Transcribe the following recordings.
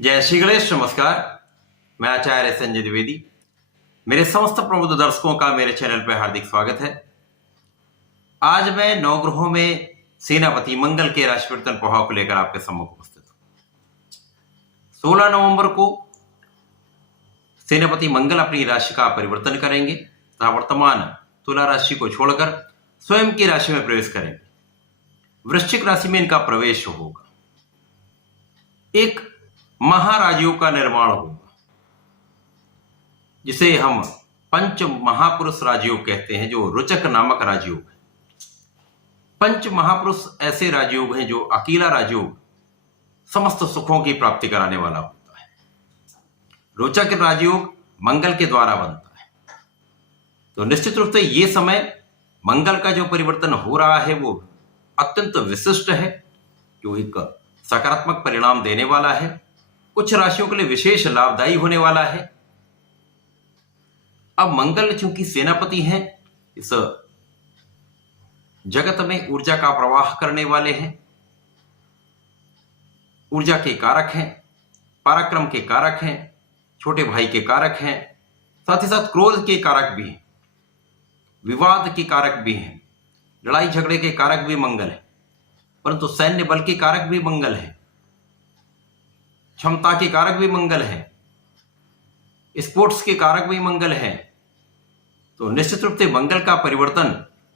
जय श्री गणेश। नमस्कार, मैं आचार्य संजय द्विवेदी। मेरे समस्त प्रबुद्ध दर्शकों का मेरे चैनल पर हार्दिक स्वागत है। आज मैं नवग्रहों में सेनापति मंगल के राशि परिवर्तन प्रभाव को लेकर आपके सम्मुख उपस्थित हूं। 16 नवंबर को सेनापति मंगल अपनी राशि का परिवर्तन करेंगे तथा वर्तमान तुला राशि को छोड़कर स्वयं की राशि में प्रवेश करेंगे। वृश्चिक राशि में इनका प्रवेश होगा। एक महाराजयोग का निर्माण होगा, जिसे हम पंच महापुरुष राजयोग कहते हैं, जो रोचक नामक राजयोग है। पंच महापुरुष ऐसे राजयोग हैं जो अकेला राजयोग समस्त सुखों की प्राप्ति कराने वाला होता है। रोचक राजयोग मंगल के द्वारा बनता है। तो निश्चित रूप से ये समय मंगल का जो परिवर्तन हो रहा है वो अत्यंत विशिष्ट है, जो एक सकारात्मक परिणाम देने वाला है। कुछ राशियों के लिए विशेष लाभदायी होने वाला है। अब मंगल चूंकि सेनापति हैं, इस जगत में ऊर्जा का प्रवाह करने वाले हैं, ऊर्जा के कारक हैं, पराक्रम के कारक हैं, छोटे भाई के कारक हैं, साथ ही साथ क्रोध के कारक भी हैं, विवाद के कारक भी हैं, लड़ाई झगड़े के कारक भी मंगल है, परंतु सैन्य बल के कारक भी मंगल है, क्षमता के कारक भी मंगल है, स्पोर्ट्स के कारक भी मंगल है। तो निश्चित रूप से मंगल का परिवर्तन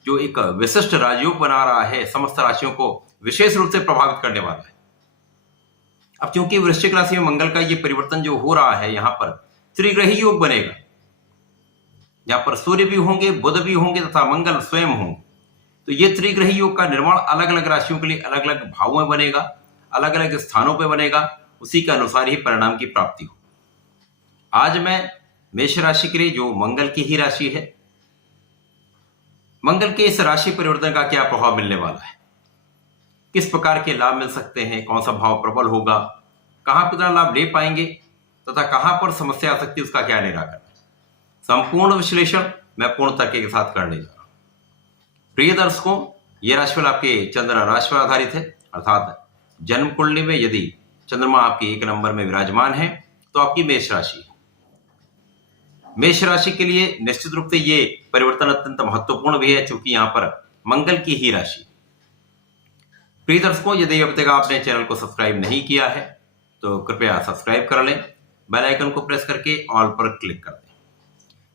जो एक विशिष्ट राजयोग बना रहा है, समस्त राशियों को विशेष रूप से प्रभावित करने वाला है। अब क्योंकि वृश्चिक राशि में मंगल का ये परिवर्तन जो हो रहा है, यहां पर त्रिग्रही योग बनेगा। यहां पर सूर्य भी होंगे, बुध भी होंगे तथा मंगल स्वयं होंगे। तो ये त्रिग्रही योग का निर्माण अलग अलग राशियों के लिए अलग अलग भावों में बनेगा, अलग अलग स्थानों पर बनेगा। उसी के अनुसार ही परिणाम की प्राप्ति हो। आज मैं मेष राशि के लिए, जो मंगल की ही राशि है, मंगल के इस राशि परिवर्तन का क्या प्रभाव मिलने वाला है, किस प्रकार के लाभ मिल सकते हैं, कौन सा भाव प्रबल होगा, कहां कितना लाभ ले पाएंगे तथा कहां पर समस्या आ सकती है, उसका क्या निराकरण है, संपूर्ण विश्लेषण मैं पूर्ण तर्क के साथ करने जा रहा हूं। प्रिय दर्शकों, यह राशिफल आपके चंद्र राशि पर आधारित है, अर्थात जन्म कुंडली में यदि चंद्रमा आपके 1 नंबर में विराजमान है तो आपकी मेष राशि है। मेष राशि के लिए निश्चित रूप से ये परिवर्तन अत्यंत महत्वपूर्ण भी है, चूंकि यहां पर मंगल की ही राशि। प्रिय दर्शकों, यदि अब तक आपने चैनल को सब्सक्राइब नहीं किया है तो कृपया सब्सक्राइब कर लें, बेल आइकन को प्रेस करके ऑल पर क्लिक कर दें।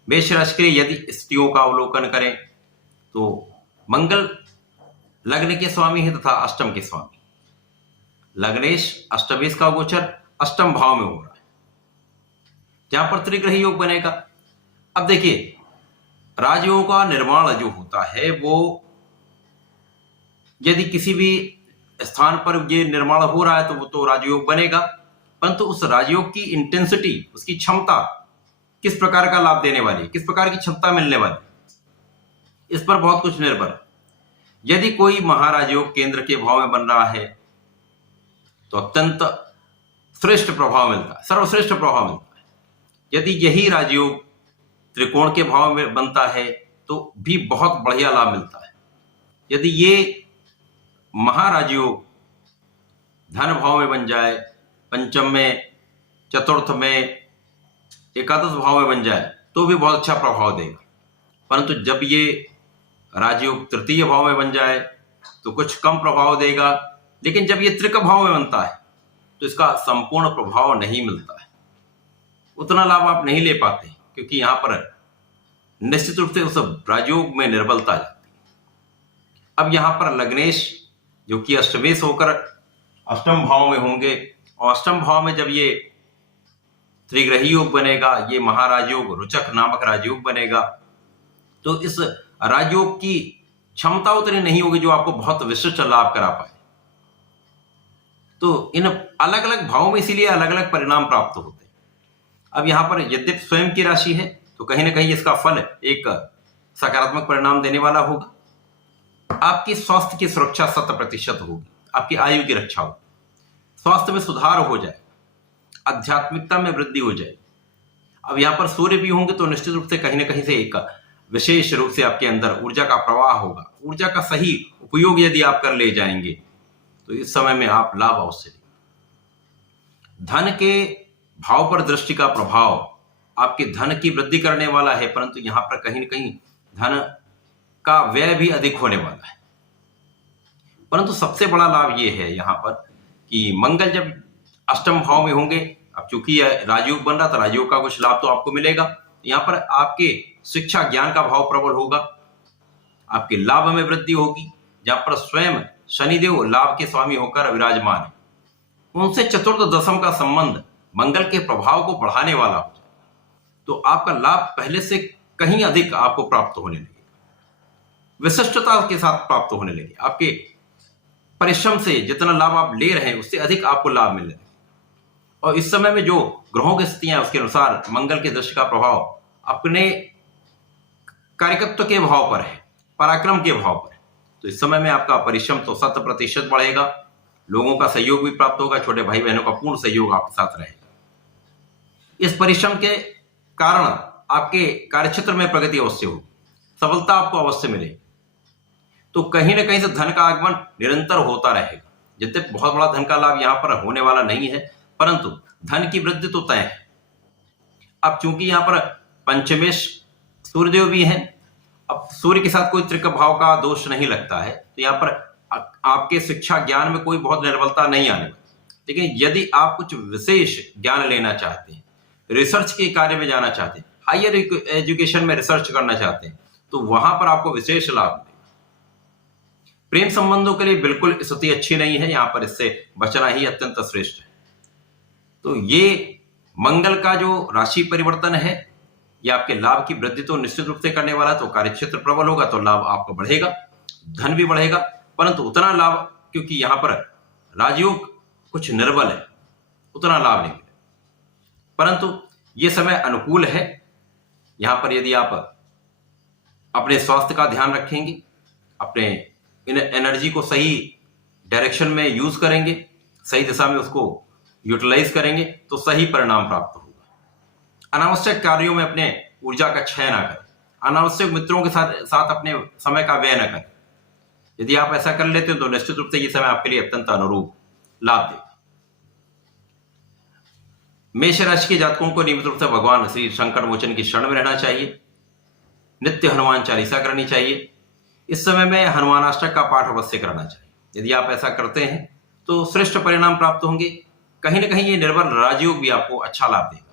मेष राशि के लिए यदि स्थितियों का अवलोकन करें तो मंगल लग्न के स्वामी है तथा अष्टम के स्वामी। लग्नेश अष्टमेश का गोचर अष्टम भाव में हो रहा है, जहां पर त्रिग्रही योग बनेगा। अब देखिए, राजयोग का निर्माण जो होता है वो यदि किसी भी स्थान पर ये निर्माण हो रहा है तो वो तो राजयोग बनेगा, परंतु उस राजयोग की इंटेंसिटी, उसकी क्षमता किस प्रकार का लाभ देने वाली है, किस प्रकार की क्षमता मिलने वाली है, इस पर बहुत कुछ निर्भर है। यदि कोई महाराजयोग केंद्र के भाव में बन रहा है तो अत्यंत श्रेष्ठ प्रभाव मिलता है, सर्वश्रेष्ठ प्रभाव मिलता है। यदि यही राजयोग त्रिकोण के भाव में बनता है तो भी बहुत बढ़िया लाभ मिलता है। यदि ये महाराजयोग धन भाव में बन जाए, पंचम में, चतुर्थ में, एकादश भाव में बन जाए तो भी बहुत अच्छा प्रभाव देगा। परंतु जब ये राजयोग तृतीय भाव में बन जाए तो कुछ कम प्रभाव देगा, लेकिन जब ये त्रिक भाव में बनता है तो इसका संपूर्ण प्रभाव नहीं मिलता है, उतना लाभ आप नहीं ले पाते, क्योंकि यहां पर निश्चित रूप से उस राजयोग में निर्बलता आ जाती है। अब यहां पर लग्नेश जो कि अष्टमेश होकर अष्टम भाव में होंगे, और अष्टम भाव में जब ये त्रिग्रही योग बनेगा, ये महाराजयोग रोचक नामक राजयोग बनेगा, तो इस राजयोग की क्षमता उतनी नहीं होगी जो आपको बहुत विशिष्ट लाभ करा पाए। तो इन अलग अलग भावों में इसीलिए अलग अलग परिणाम प्राप्त होते हैं। अब यहां पर यद्यपि स्वयं की राशि है तो कहीं ना कहीं इसका फल एक सकारात्मक परिणाम देने वाला होगा। आपकी स्वास्थ्य की सुरक्षा 100% होगी, आपकी आयु की रक्षा होगी, स्वास्थ्य में सुधार हो जाए, आध्यात्मिकता में वृद्धि हो जाए। अब यहां पर सूर्य भी होंगे तो निश्चित रूप से कहीं ना कहीं से एक विशेष रूप से आपके अंदर ऊर्जा का प्रवाह होगा। ऊर्जा का सही उपयोग यदि आप कर ले जाएंगे तो इस समय में आप लाभ अवश्य लेंगे। धन के भाव पर दृष्टि का प्रभाव आपके धन की वृद्धि करने वाला है, परंतु यहां पर कहीं ना कहीं धन का व्यय भी अधिक होने वाला है। परंतु सबसे बड़ा लाभ ये है यहां पर कि मंगल जब अष्टम भाव में होंगे, अब चूंकि राजयोग बन रहा था, राजयोग का कुछ लाभ तो आपको मिलेगा। यहां पर आपके शिक्षा ज्ञान का भाव प्रबल होगा, आपके लाभ में वृद्धि होगी, जहां पर स्वयं शनिदेव लाभ के स्वामी होकर विराजमान है, उनसे चतुर्थ दशम का संबंध मंगल के प्रभाव को बढ़ाने वाला हो जाए, तो आपका लाभ पहले से कहीं अधिक आपको प्राप्त होने लगेगा, विशिष्टता के साथ प्राप्त होने लगे। आपके परिश्रम से जितना लाभ आप ले रहे हैं उससे अधिक आपको लाभ मिल रहा है। और इस समय में जो ग्रहों की स्थितियां उसके अनुसार मंगल के दृष्टि का प्रभाव अपने कार्यकत्व के भाव पर है, पराक्रम के भाव पर है, तो इस समय में आपका परिश्रम तो 100% बढ़ेगा, लोगों का सहयोग भी प्राप्त होगा, छोटे भाई बहनों का पूर्ण सहयोग आपके साथ रहेगा। इस परिश्रम के कारण आपके कार्यक्षेत्र में प्रगति अवश्य होगी, सफलता आपको अवश्य मिलेगी। तो कहीं ना कहीं से धन का आगमन निरंतर होता रहेगा। जितने बहुत बड़ा धन का लाभ यहां पर होने वाला नहीं है, परंतु धन की वृद्धि तो तय है। अब चूंकि यहां पर पंचमेश सूर्यदेव भी हैं, अब सूर्य के साथ कोई त्रिक भाव का दोष नहीं लगता है, तो यहां पर आपके शिक्षा ज्ञान में कोई बहुत निर्बलता नहीं आने वाली। लेकिन यदि आप कुछ विशेष ज्ञान लेना चाहते हैं, रिसर्च के कार्य में जाना चाहते हैं, हायर एजुकेशन में रिसर्च करना चाहते हैं, तो वहां पर आपको विशेष लाभ मिलेगा। प्रेम संबंधों के लिए बिल्कुल स्थिति अच्छी नहीं है, यहां पर इससे बचना ही अत्यंत श्रेष्ठ है। तो ये मंगल का जो राशि परिवर्तन है, ये आपके लाभ की वृद्धि तो निश्चित रूप से करने वाला है। तो कार्यक्षेत्र प्रबल होगा तो लाभ आपका बढ़ेगा, धन भी बढ़ेगा, परंतु उतना लाभ, क्योंकि यहां पर राजयोग कुछ निर्बल है, उतना लाभ नहीं मिलेगा। परंतु ये समय अनुकूल है। यहां पर यदि आप अपने स्वास्थ्य का ध्यान रखेंगे, अपने एनर्जी को सही डायरेक्शन में यूज करेंगे, सही दिशा में उसको यूटिलाइज करेंगे, तो सही परिणाम प्राप्त होगा। अनावश्यक कार्यों में अपने ऊर्जा का क्षय ना करें, अनावश्यक मित्रों के साथ अपने समय का व्यय न करें। यदि आप ऐसा कर लेते हैं तो निश्चित रूप से ये समय आपके लिए अत्यंत अनुरूप लाभ देगा। मेष राशि के जातकों को नियमित रूप से भगवान श्री संकट मोचन की शरण में रहना चाहिए, नित्य हनुमान चालीसा करनी चाहिए। इस समय में हनुमानाष्टक का पाठ अवश्य करना चाहिए। यदि आप ऐसा करते हैं तो श्रेष्ठ परिणाम प्राप्त होंगे। कहीं ना कहीं ये निर्बल राजयोग भी आपको अच्छा लाभ देगा।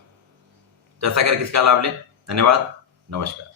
तो ऐसा करके इसका लाभ लें। धन्यवाद, नमस्कार।